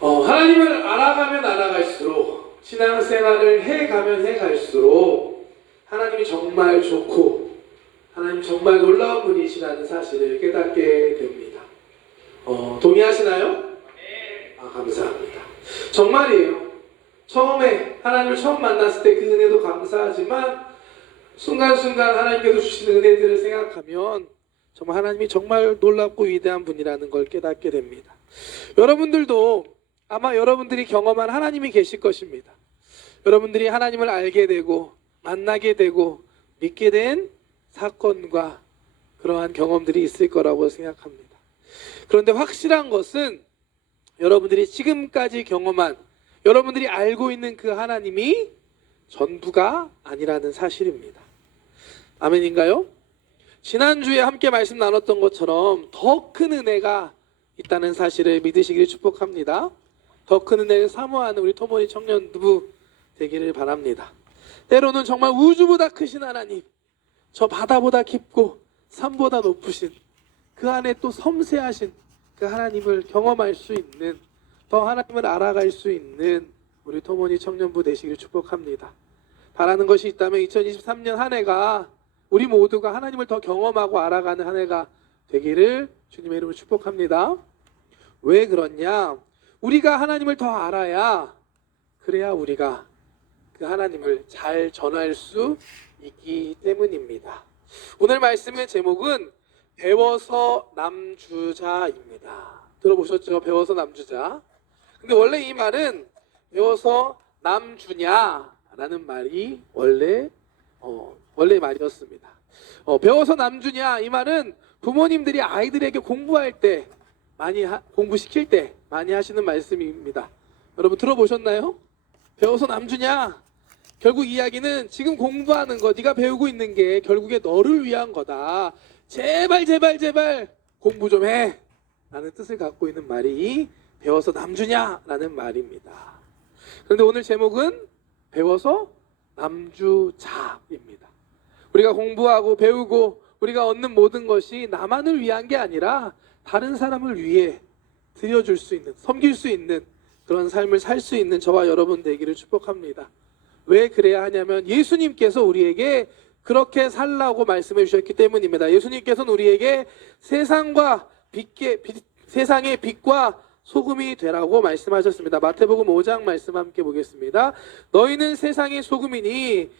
하나님을 알아가면 알아갈수록, 신앙생활을 해가면 해갈수록 하나님이 정말 좋고 하나님 정말 놀라운 분이시라는 사실을 깨닫게 됩니다. 동의하시나요? 감사합니다. 정말이에요. 처음에 하나님을 처음 만났을 때 그 은혜도 감사하지만 순간순간 하나님께서 주시는 은혜들을 생각하면 정말 하나님이 정말 놀랍고 위대한 분이라는 걸 깨닫게 됩니다. 여러분들도 아마 여러분들이 경험한 하나님이 계실 것입니다. 여러분들이 하나님을 알게 되고 만나게 되고 믿게 된 사건과 그러한 경험들이 있을 거라고 생각합니다. 그런데 확실한 것은 여러분들이 지금까지 경험한, 여러분들이 알고 있는 그 하나님이 전부가 아니라는 사실입니다. 아멘인가요? 지난주에 함께 말씀 나눴던 것처럼 더 큰 은혜가 있다는 사실을 믿으시기를 축복합니다. 더 큰 은혜를 사모하는 우리 토모니 청년부 되기를 바랍니다. 때로는 정말 우주보다 크신 하나님, 저 바다보다 깊고 산보다 높으신 그 안에 또 섬세하신 그 하나님을 경험할 수 있는, 더 하나님을 알아갈 수 있는 우리 토모니 청년부 되시기를 축복합니다. 바라는 것이 있다면 2023년 한 해가 우리 모두가 하나님을 더 경험하고 알아가는 한 해가 되기를 주님의 이름으로 축복합니다. 왜 그러냐? 우리가 하나님을 더 알아야, 그래야 우리가 그 하나님을 잘 전할 수 있기 때문입니다. 오늘 말씀의 제목은 배워서 남주자입니다. 들어보셨죠? 배워서 남주자. 근데 원래 이 말은 배워서 남주냐라는 말이 원래 말이었습니다. 배워서 남주냐, 이 말은 부모님들이 아이들에게 공부할 때 공부시킬 때 많이 하시는 말씀입니다. 여러분 들어보셨나요? 배워서 남주냐? 결국 이야기는 지금 공부하는 거, 네가 배우고 있는 게 결국에 너를 위한 거다. 제발 공부 좀 해 라는 뜻을 갖고 있는 말이 배워서 남주냐 라는 말입니다. 그런데 오늘 제목은 배워서 남주자입니다. 우리가 공부하고 배우고 우리가 얻는 모든 것이 나만을 위한 게 아니라 다른 사람을 위해 드려줄 수 있는, 섬길 수 있는 그런 삶을 살 수 있는 저와 여러분 되기를 축복합니다. 왜 그래야 하냐면 예수님께서 우리에게 그렇게 살라고 말씀해 주셨기 때문입니다. 예수님께서는 우리에게 세상의 빛과 소금이 되라고 말씀하셨습니다. 마태복음 5장 말씀 함께 보겠습니다. 너희는 세상의 소금이니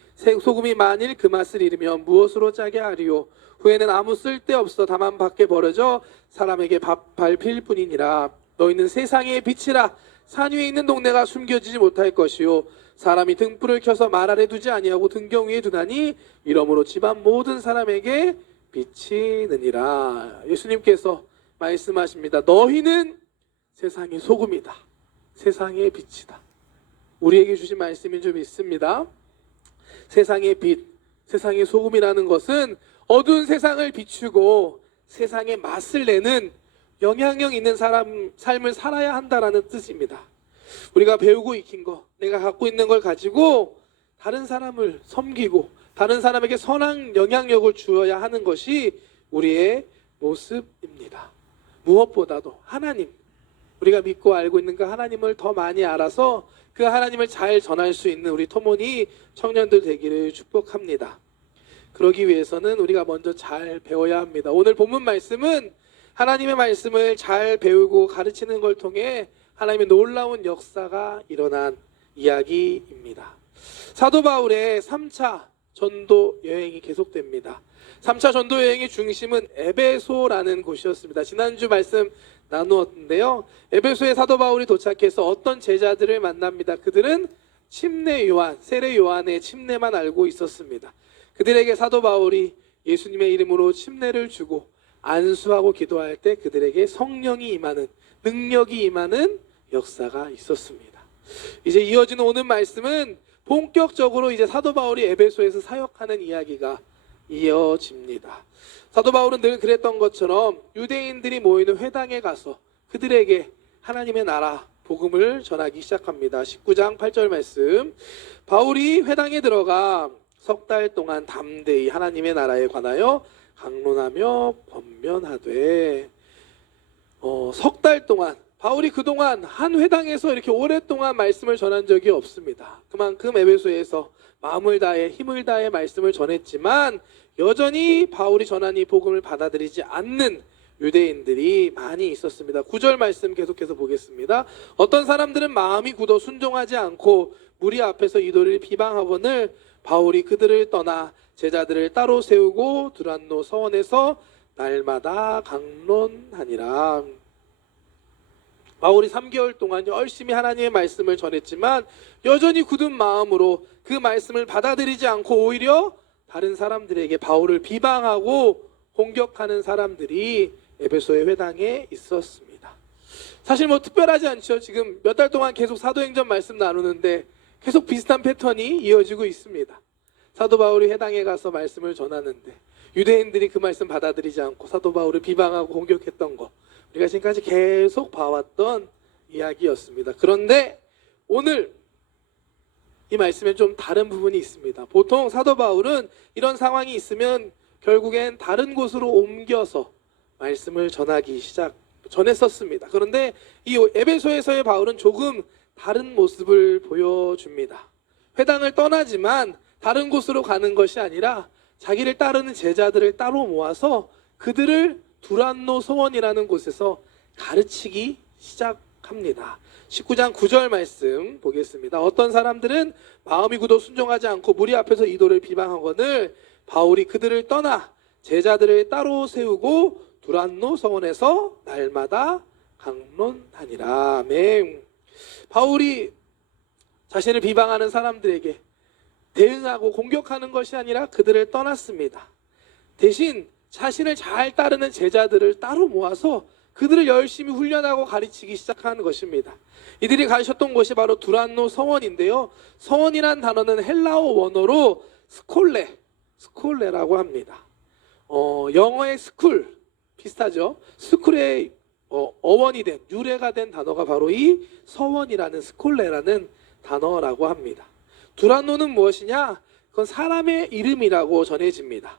소금이 만일 그 맛을 잃으면 무엇으로 짜게 하리요? 후에는 아무 쓸데없어 다만 밖에 버려져 사람에게 밟힐 뿐이니라. 너희는 세상의 빛이라. 산 위에 있는 동네가 숨겨지지 못할 것이요 사람이 등불을 켜서 말 아래 두지 아니하고 등경 위에 두나니 이러므로 집안 모든 사람에게 빛이 느니라. 예수님께서 말씀하십니다. 너희는 세상의 소금이다. 세상의 빛이다. 우리에게 주신 말씀이 좀 있습니다. 세상의 빛, 세상의 소금이라는 것은 어두운 세상을 비추고 세상의 맛을 내는 영향력 있는 삶을 살아야 한다라는 뜻입니다. 우리가 배우고 익힌 거, 내가 갖고 있는 걸 가지고 다른 사람을 섬기고 다른 사람에게 선한 영향력을 주어야 하는 것이 우리의 모습입니다. 무엇보다도 하나님, 우리가 믿고 알고 있는 그 하나님을 더 많이 알아서 그 하나님을 잘 전할 수 있는 우리 토모니 청년들 되기를 축복합니다. 그러기 위해서는 우리가 먼저 잘 배워야 합니다. 오늘 본문 말씀은 하나님의 말씀을 잘 배우고 가르치는 걸 통해 하나님의 놀라운 역사가 일어난 이야기입니다. 사도 바울의 3차 전도 여행이 계속됩니다. 3차 전도 여행의 중심은 에베소라는 곳이었습니다. 지난주 말씀 나누었는데요. 에베소에 사도 바울이 도착해서 어떤 제자들을 만납니다. 그들은 침례 요한, 세례 요한의 침례만 알고 있었습니다. 그들에게 사도 바울이 예수님의 이름으로 침례를 주고 안수하고 기도할 때 그들에게 성령이 임하는, 능력이 임하는 역사가 있었습니다. 이제 이어지는 오늘 말씀은 본격적으로 이제 사도 바울이 에베소에서 사역하는 이야기가 이어집니다. 사도 바울은 늘 그랬던 것처럼 유대인들이 모이는 회당에 가서 그들에게 하나님의 나라 복음을 전하기 시작합니다. 19장 8절 말씀. 바울이 회당에 들어가 석 달 동안 담대히 하나님의 나라에 관하여 강론하며 권면하되, 석 달 동안 바울이 그동안 한 회당에서 이렇게 오랫동안 말씀을 전한 적이 없습니다. 그만큼 에베소에서 마음을 다해 힘을 다해 말씀을 전했지만 여전히 바울이 전한 이 복음을 받아들이지 않는 유대인들이 많이 있었습니다. 9절 말씀 계속해서 보겠습니다. 어떤 사람들은 마음이 굳어 순종하지 않고 무리 앞에서 이도를 비방하거늘 바울이 그들을 떠나 제자들을 따로 세우고 두란노 서원에서 날마다 강론하니라. 바울이 3개월 동안 열심히 하나님의 말씀을 전했지만 여전히 굳은 마음으로 그 말씀을 받아들이지 않고 오히려 다른 사람들에게 바울을 비방하고 공격하는 사람들이 에베소의 회당에 있었습니다. 사실 뭐 특별하지 않죠. 지금 몇 달 동안 계속 사도행전 말씀 나누는데 계속 비슷한 패턴이 이어지고 있습니다. 사도 바울이 회당에 가서 말씀을 전하는데 유대인들이 그 말씀 받아들이지 않고 사도 바울을 비방하고 공격했던 거, 우리가 지금까지 계속 봐왔던 이야기였습니다. 그런데 오늘 이 말씀에 좀 다른 부분이 있습니다. 보통 사도 바울은 이런 상황이 있으면 결국엔 다른 곳으로 옮겨서 말씀을 전했었습니다. 그런데 이 에베소에서의 바울은 조금 다른 모습을 보여줍니다. 회당을 떠나지만 다른 곳으로 가는 것이 아니라 자기를 따르는 제자들을 따로 모아서 그들을 두란노 소원이라는 곳에서 가르치기 시작합니다. 19장 9절 말씀 보겠습니다. 어떤 사람들은 마음이 굳어 순종하지 않고 무리 앞에서 이도를 비방하거늘 바울이 그들을 떠나 제자들을 따로 세우고 두란노 서원에서 날마다 강론하니라. 아멘. 바울이 자신을 비방하는 사람들에게 대응하고 공격하는 것이 아니라 그들을 떠났습니다. 대신 자신을 잘 따르는 제자들을 따로 모아서 그들을 열심히 훈련하고 가르치기 시작하는 것입니다. 이들이 가르쳤던 곳이 바로 두란노 서원인데요. 서원이란 단어는 헬라어 원어로 스콜레라고 합니다. 영어의 스쿨 비슷하죠. 스쿨의 어원이 된 유래가 된 단어가 바로 이 서원이라는 스콜레라는 단어라고 합니다. 두란노는 무엇이냐? 그건 사람의 이름이라고 전해집니다.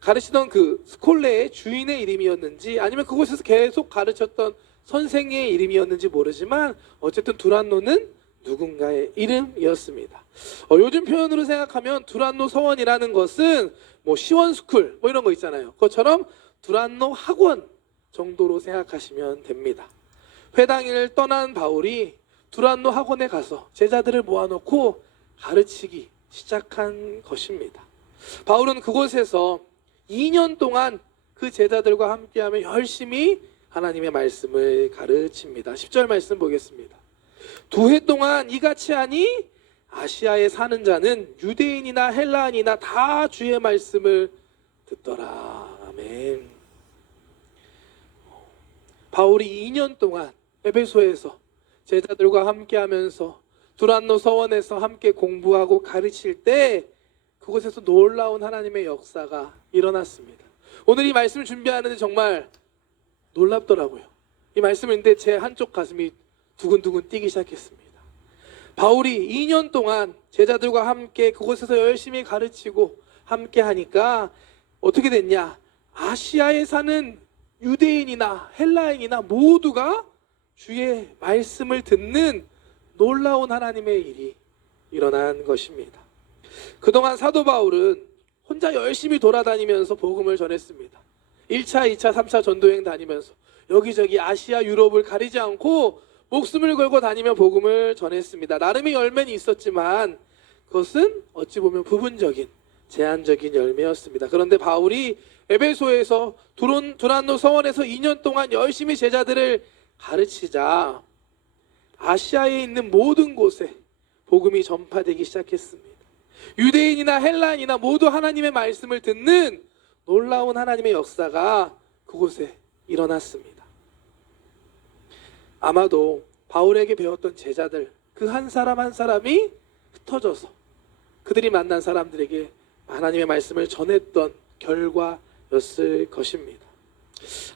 가르치던 그 스콜레의 주인의 이름이었는지 아니면 그곳에서 계속 가르쳤던 선생의 이름이었는지 모르지만 어쨌든 두란노는 누군가의 이름이었습니다. 요즘 표현으로 생각하면 두란노 서원이라는 것은 뭐 시원스쿨 뭐 이런 거 있잖아요. 그것처럼 두란노 학원 정도로 생각하시면 됩니다. 회당을 떠난 바울이 두란노 학원에 가서 제자들을 모아놓고 가르치기 시작한 것입니다. 바울은 그곳에서 2년 동안 그 제자들과 함께하며 열심히 하나님의 말씀을 가르칩니다. 10절 말씀 보겠습니다. 2해 동안 이같이 하니 아시아에 사는 자는 유대인이나 헬라인이나 다 주의 말씀을 듣더라. 아멘. 바울이 2년 동안 에베소에서 제자들과 함께하면서 두란노 서원에서 함께 공부하고 가르칠 때 그곳에서 놀라운 하나님의 역사가 일어났습니다. 오늘 이 말씀을 준비하는데 정말 놀랍더라고요. 이 말씀을 듣는데 제 한쪽 가슴이 두근두근 뛰기 시작했습니다. 바울이 2년 동안 제자들과 함께 그곳에서 열심히 가르치고 함께 하니까 어떻게 됐냐? 아시아에 사는 유대인이나 헬라인이나 모두가 주의 말씀을 듣는 놀라운 하나님의 일이 일어난 것입니다. 그동안 사도 바울은 혼자 열심히 돌아다니면서 복음을 전했습니다. 1차, 2차, 3차 전도여행 다니면서 여기저기 아시아, 유럽을 가리지 않고 목숨을 걸고 다니며 복음을 전했습니다. 나름의 열매는 있었지만 그것은 어찌 보면 부분적인, 제한적인 열매였습니다. 그런데 바울이 에베소에서 두란노 서원에서 2년 동안 열심히 제자들을 가르치자 아시아에 있는 모든 곳에 복음이 전파되기 시작했습니다. 유대인이나 헬라인이나 모두 하나님의 말씀을 듣는 놀라운 하나님의 역사가 그곳에 일어났습니다. 아마도 바울에게 배웠던 제자들 그 한 사람 한 사람이 흩어져서 그들이 만난 사람들에게 하나님의 말씀을 전했던 결과였을 것입니다.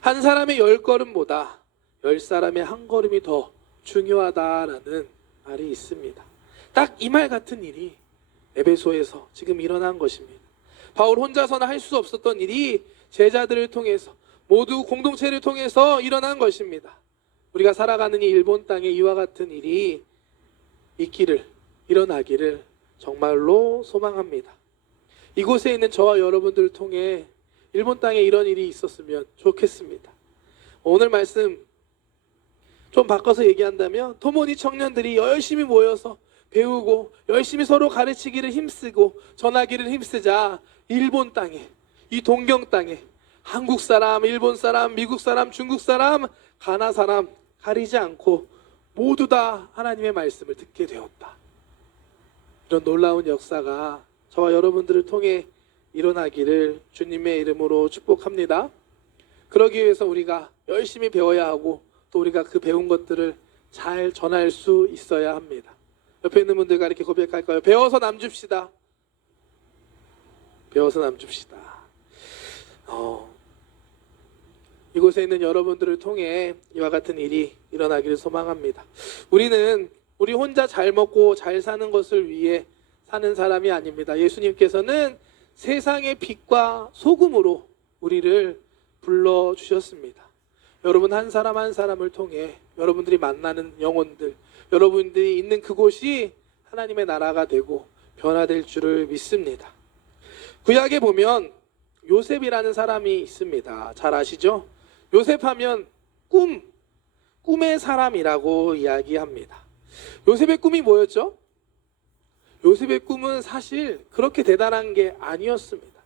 한 사람의 10걸음보다 10사람의 한 걸음이 더 중요하다라는 말이 있습니다. 딱 이 말 같은 일이 에베소에서 지금 일어난 것입니다. 바울 혼자서는 할 수 없었던 일이 제자들을 통해서 모두 공동체를 통해서 일어난 것입니다. 우리가 살아가는 이 일본 땅에 이와 같은 일이 일어나기를 정말로 소망합니다. 이곳에 있는 저와 여러분들을 통해 일본 땅에 이런 일이 있었으면 좋겠습니다. 오늘 말씀 좀 바꿔서 얘기한다면 토모니 청년들이 열심히 모여서 배우고 열심히 서로 가르치기를 힘쓰고 전하기를 힘쓰자 일본 땅에, 이 동경 땅에 한국 사람, 일본 사람, 미국 사람, 중국 사람, 가나 사람 가리지 않고 모두 다 하나님의 말씀을 듣게 되었다. 이런 놀라운 역사가 저와 여러분들을 통해 일어나기를 주님의 이름으로 축복합니다. 그러기 위해서 우리가 열심히 배워야 하고 또 우리가 그 배운 것들을 잘 전할 수 있어야 합니다. 옆에 있는 분들과 이렇게 고백할까요? 배워서 남줍시다. 배워서 남줍시다. 이곳에 있는 여러분들을 통해 이와 같은 일이 일어나기를 소망합니다. 우리 혼자 잘 먹고 잘 사는 것을 위해 사는 사람이 아닙니다. 예수님께서는 세상의 빛과 소금으로 우리를 불러주셨습니다. 여러분 한 사람 한 사람을 통해 여러분들이 만나는 영혼들, 여러분들이 있는 그곳이 하나님의 나라가 되고 변화될 줄을 믿습니다. 구약에 보면 요셉이라는 사람이 있습니다. 잘 아시죠? 요셉하면 꿈의 사람이라고 이야기합니다. 요셉의 꿈이 뭐였죠? 요셉의 꿈은 사실 그렇게 대단한 게 아니었습니다.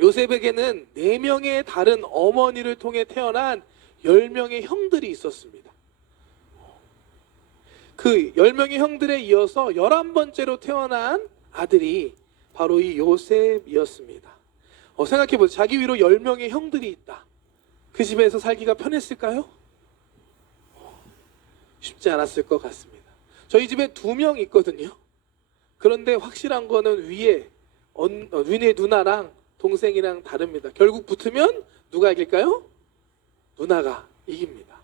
요셉에게는 4명의 다른 어머니를 통해 태어난 10명의 형들이 있었습니다. 그 10명의 형들에 이어서 11번째로 태어난 아들이 바로 이 요셉이었습니다. 생각해보세요. 자기 위로 10명의 형들이 있다. 그 집에서 살기가 편했을까요? 쉽지 않았을 것 같습니다. 저희 집에 2명 있거든요. 그런데 확실한 거는 위에 누나랑 동생이랑 다릅니다. 결국 붙으면 누가 이길까요? 누나가 이깁니다.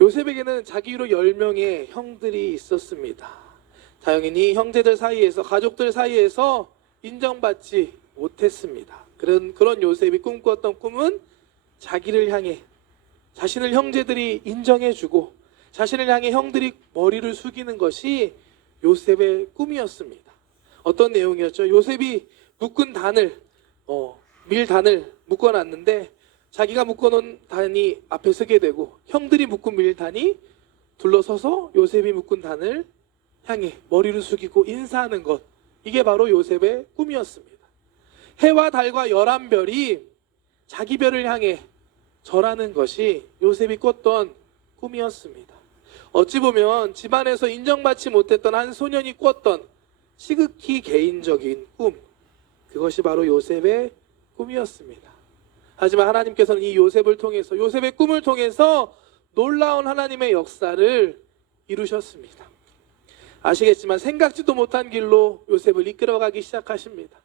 요셉에게는 자기 위로 10명의 형들이 있었습니다. 당연히 형제들 사이에서, 가족들 사이에서 인정받지 못했습니다. 그런 요셉이 꿈꾸었던 꿈은 자기를 향해 자신을 형제들이 인정해주고 자신을 향해 형들이 머리를 숙이는 것이 요셉의 꿈이었습니다. 어떤 내용이었죠? 요셉이 묶은 단을 밀단을 묶어놨는데 자기가 묶어놓은 단이 앞에 서게 되고 형들이 묶은 밀단이 둘러서서 요셉이 묶은 단을 향해 머리를 숙이고 인사하는 것, 이게 바로 요셉의 꿈이었습니다. 해와 달과 11별이 자기 별을 향해 절하는 것이 요셉이 꿨던 꿈이었습니다. 어찌 보면 집안에서 인정받지 못했던 한 소년이 꿨던 시극히 개인적인 꿈, 그것이 바로 요셉의 꿈이었습니다. 하지만 하나님께서는 이 요셉을 통해서, 요셉의 꿈을 통해서 놀라운 하나님의 역사를 이루셨습니다. 아시겠지만 생각지도 못한 길로 요셉을 이끌어가기 시작하십니다.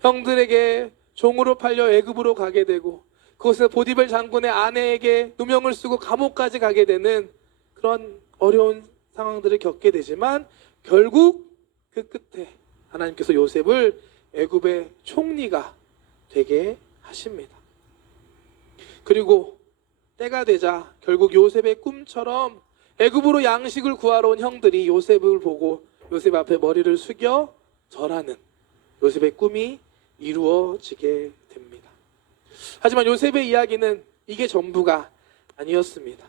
형들에게 종으로 팔려 애굽으로 가게 되고 그곳에서 보디벨 장군의 아내에게 누명을 쓰고 감옥까지 가게 되는 그런 어려운 상황들을 겪게 되지만 결국 그 끝에 하나님께서 요셉을 애굽의 총리가 되게 하십니다. 그리고 때가 되자 결국 요셉의 꿈처럼 애굽으로 양식을 구하러 온 형들이 요셉을 보고 요셉 앞에 머리를 숙여 절하는 요셉의 꿈이 이루어지게 됩니다. 하지만 요셉의 이야기는 이게 전부가 아니었습니다.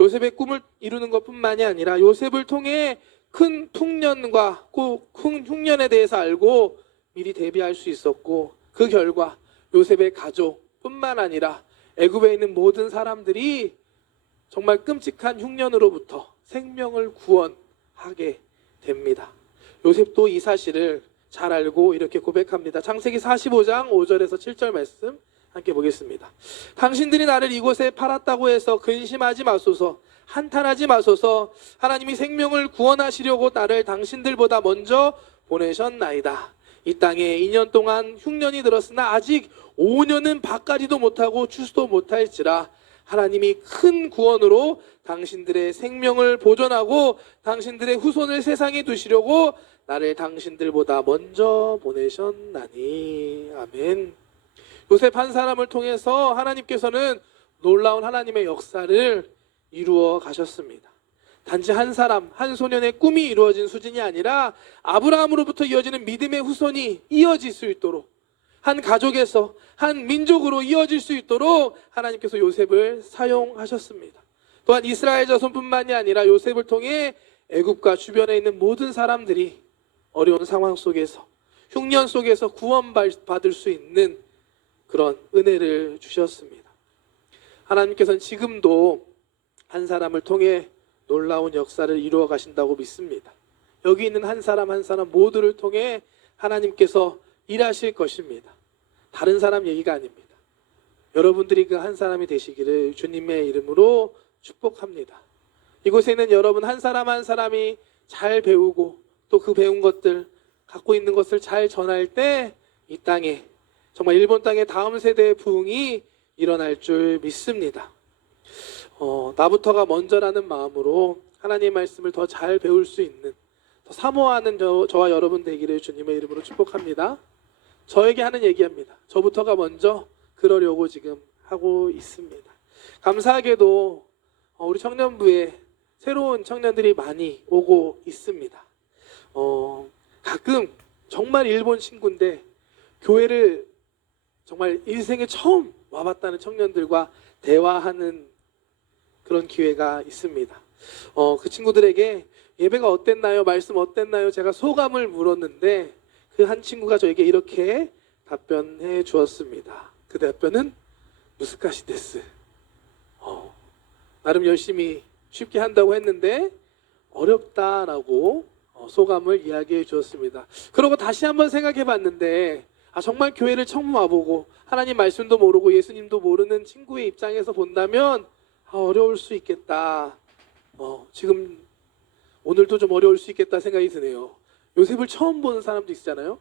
요셉의 꿈을 이루는 것뿐만이 아니라 요셉을 통해 큰 풍년과 큰 흉년에 대해서 알고 미리 대비할 수 있었고 그 결과 요셉의 가족뿐만 아니라 애굽에 있는 모든 사람들이 정말 끔찍한 흉년으로부터 생명을 구원하게 됩니다. 요셉도 이 사실을 잘 알고 이렇게 고백합니다. 창세기 45장 5절에서 7절 말씀 함께 보겠습니다. 당신들이 나를 이곳에 팔았다고 해서 근심하지 마소서, 한탄하지 마소서. 하나님이 생명을 구원하시려고 나를 당신들보다 먼저 보내셨나이다. 이 땅에 2년 동안 흉년이 들었으나 아직 5년은 밭가지도 못하고 추수도 못할지라 하나님이 큰 구원으로 당신들의 생명을 보존하고 당신들의 후손을 세상에 두시려고 나를 당신들보다 먼저 보내셨나니. 아멘. 요셉 한 사람을 통해서 하나님께서는 놀라운 하나님의 역사를 이루어 가셨습니다. 단지 한 사람, 한 소년의 꿈이 이루어진 수준이 아니라 아브라함으로부터 이어지는 믿음의 후손이 이어질 수 있도록, 한 가족에서 한 민족으로 이어질 수 있도록 하나님께서 요셉을 사용하셨습니다. 또한 이스라엘 자손뿐만이 아니라 요셉을 통해 애굽과 주변에 있는 모든 사람들이 어려운 상황 속에서, 흉년 속에서 구원받을 수 있는 그런 은혜를 주셨습니다. 하나님께서는 지금도 한 사람을 통해 놀라운 역사를 이루어 가신다고 믿습니다. 여기 있는 한 사람 한 사람 모두를 통해 하나님께서 일하실 것입니다. 다른 사람 얘기가 아닙니다. 여러분들이 그 한 사람이 되시기를 주님의 이름으로 축복합니다. 이곳에 있는 여러분 한 사람 한 사람이 잘 배우고 또 그 배운 것들, 갖고 있는 것을 잘 전할 때 이 땅에, 정말 일본 땅의 다음 세대의 부흥이 일어날 줄 믿습니다. 나부터가 먼저라는 마음으로 하나님의 말씀을 더 잘 배울 수 있는, 더 사모하는 저와 여러분 되기를 주님의 이름으로 축복합니다. 저에게 하는 얘기합니다. 저부터가 먼저 그러려고 지금 하고 있습니다. 감사하게도 우리 청년부에 새로운 청년들이 많이 오고 있습니다. 가끔 정말 일본 친구인데 교회를 정말 인생에 처음 와봤다는 청년들과 대화하는 그런 기회가 있습니다. 그 친구들에게 예배가 어땠나요? 말씀 어땠나요? 제가 소감을 물었는데 그 한 친구가 저에게 이렇게 답변해 주었습니다. 그 답변은 무스카시 데스. 나름 열심히 쉽게 한다고 했는데 어렵다라고 소감을 이야기해 주었습니다. 그러고 다시 한번 생각해 봤는데 정말 교회를 처음 와보고 하나님 말씀도 모르고 예수님도 모르는 친구의 입장에서 본다면 어려울 수 있겠다. 지금 오늘도 좀 어려울 수 있겠다 생각이 드네요. 요셉을 처음 보는 사람도 있잖아요.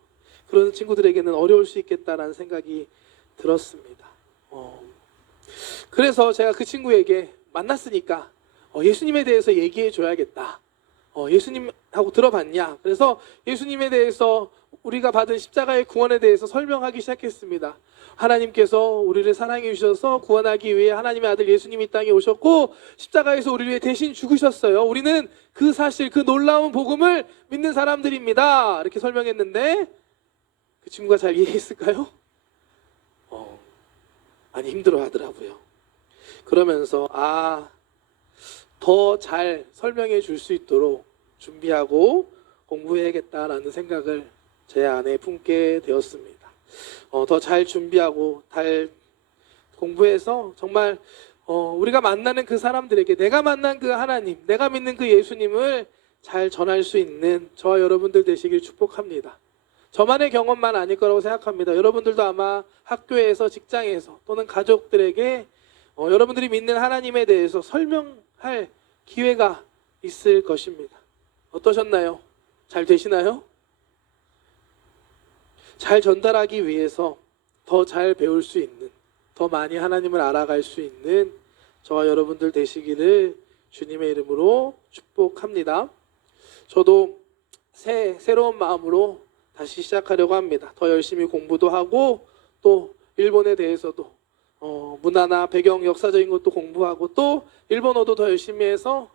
그런 친구들에게는 어려울 수 있겠다라는 생각이 들었습니다. 그래서 제가 그 친구에게 만났으니까 예수님에 대해서 얘기해 줘야겠다. 예수님하고 들어봤냐? 그래서 예수님에 대해서 우리가 받은 십자가의 구원에 대해서 설명하기 시작했습니다. 하나님께서 우리를 사랑해 주셔서 구원하기 위해 하나님의 아들 예수님이 이 땅에 오셨고 십자가에서 우리를 위해 대신 죽으셨어요. 우리는 그 사실, 그 놀라운 복음을 믿는 사람들입니다. 이렇게 설명했는데 그 친구가 잘 이해했을까요? 많이 힘들어 하더라고요. 그러면서 더 잘 설명해 줄 수 있도록 준비하고 공부해야겠다라는 생각을 제 안에 품게 되었습니다. 더 잘 준비하고 잘 공부해서 정말 우리가 만나는 그 사람들에게 내가 만난 그 하나님, 내가 믿는 그 예수님을 잘 전할 수 있는 저와 여러분들 되시길 축복합니다. 저만의 경험만 아닐 거라고 생각합니다. 여러분들도 아마 학교에서, 직장에서 또는 가족들에게 여러분들이 믿는 하나님에 대해서 설명할 기회가 있을 것입니다. 어떠셨나요? 잘 되시나요? 잘 전달하기 위해서 더 잘 배울 수 있는, 더 많이 하나님을 알아갈 수 있는 저와 여러분들 되시기를 주님의 이름으로 축복합니다. 저도 새로운 마음으로 다시 시작하려고 합니다. 더 열심히 공부도 하고 또 일본에 대해서도 문화나 배경, 역사적인 것도 공부하고 또 일본어도 더 열심히 해서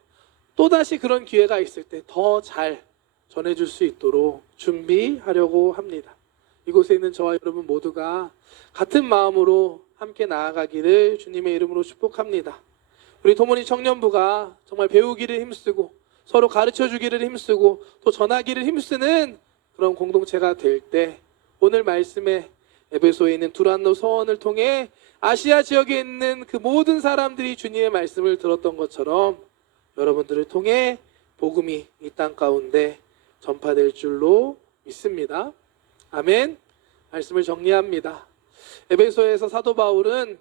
또다시 그런 기회가 있을 때 더 잘 전해줄 수 있도록 준비하려고 합니다. 이곳에 있는 저와 여러분 모두가 같은 마음으로 함께 나아가기를 주님의 이름으로 축복합니다. 우리 도모니 청년부가 정말 배우기를 힘쓰고 서로 가르쳐주기를 힘쓰고 또 전하기를 힘쓰는 그런 공동체가 될 때 오늘 말씀에 에베소에 있는 두란노 서원을 통해 아시아 지역에 있는 그 모든 사람들이 주님의 말씀을 들었던 것처럼 여러분들을 통해 복음이 이 땅 가운데 전파될 줄로 믿습니다. 아멘. 말씀을 정리합니다. 에베소에서 사도 바울은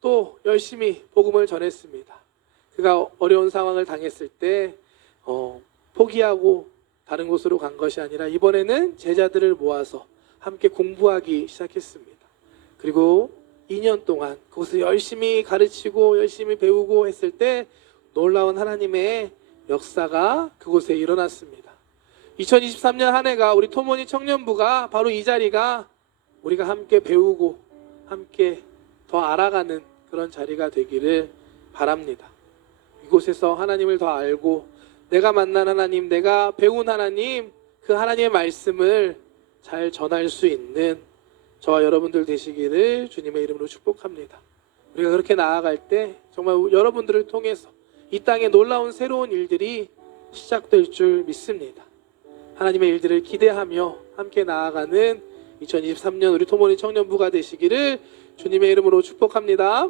또 열심히 복음을 전했습니다. 그가 어려운 상황을 당했을 때 포기하고 다른 곳으로 간 것이 아니라 이번에는 제자들을 모아서 함께 공부하기 시작했습니다. 그리고 2년 동안 그곳을 열심히 가르치고 열심히 배우고 했을 때 놀라운 하나님의 역사가 그곳에 일어났습니다. 2023년 한 해가 우리 토모니 청년부가 바로 이 자리가 우리가 함께 배우고 함께 더 알아가는 그런 자리가 되기를 바랍니다. 이곳에서 하나님을 더 알고 내가 만난 하나님, 내가 배운 하나님, 그 하나님의 말씀을 잘 전할 수 있는 저와 여러분들 되시기를 주님의 이름으로 축복합니다. 우리가 그렇게 나아갈 때 정말 여러분들을 통해서 이 땅에 놀라운 새로운 일들이 시작될 줄 믿습니다. 하나님의 일들을 기대하며 함께 나아가는 2023년 우리 토모니 청년부가 되시기를 주님의 이름으로 축복합니다.